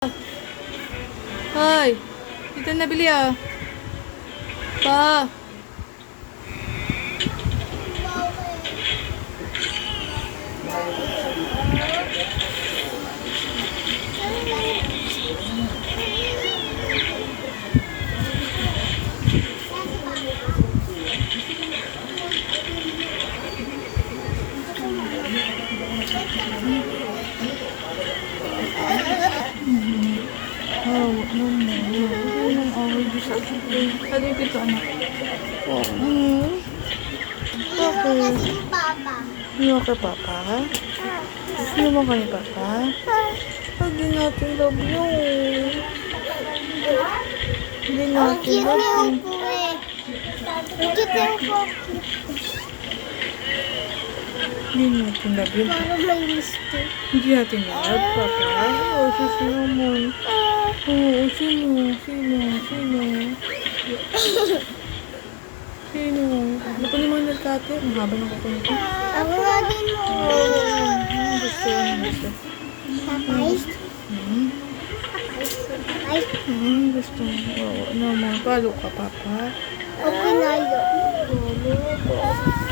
Hoy, dito na bili ah. Pa. Sabi dito anak. Bakit? Papa. Hindi ka papa? Gusto mo kami papa? Hindi natin love yun. Hindi natin love yun. Hindi natin love yun. Hindi natin love papa. Oo, susi naman. Oo, sino? Sino? Ano pa naman nagkate? Ang haba ng kuko nito. Ako nga din mo. Gusto ko ng gusto. Papay? Papay? Gusto mo. Oo naman. Palo ka, papa. Okay na yun. Palo ka.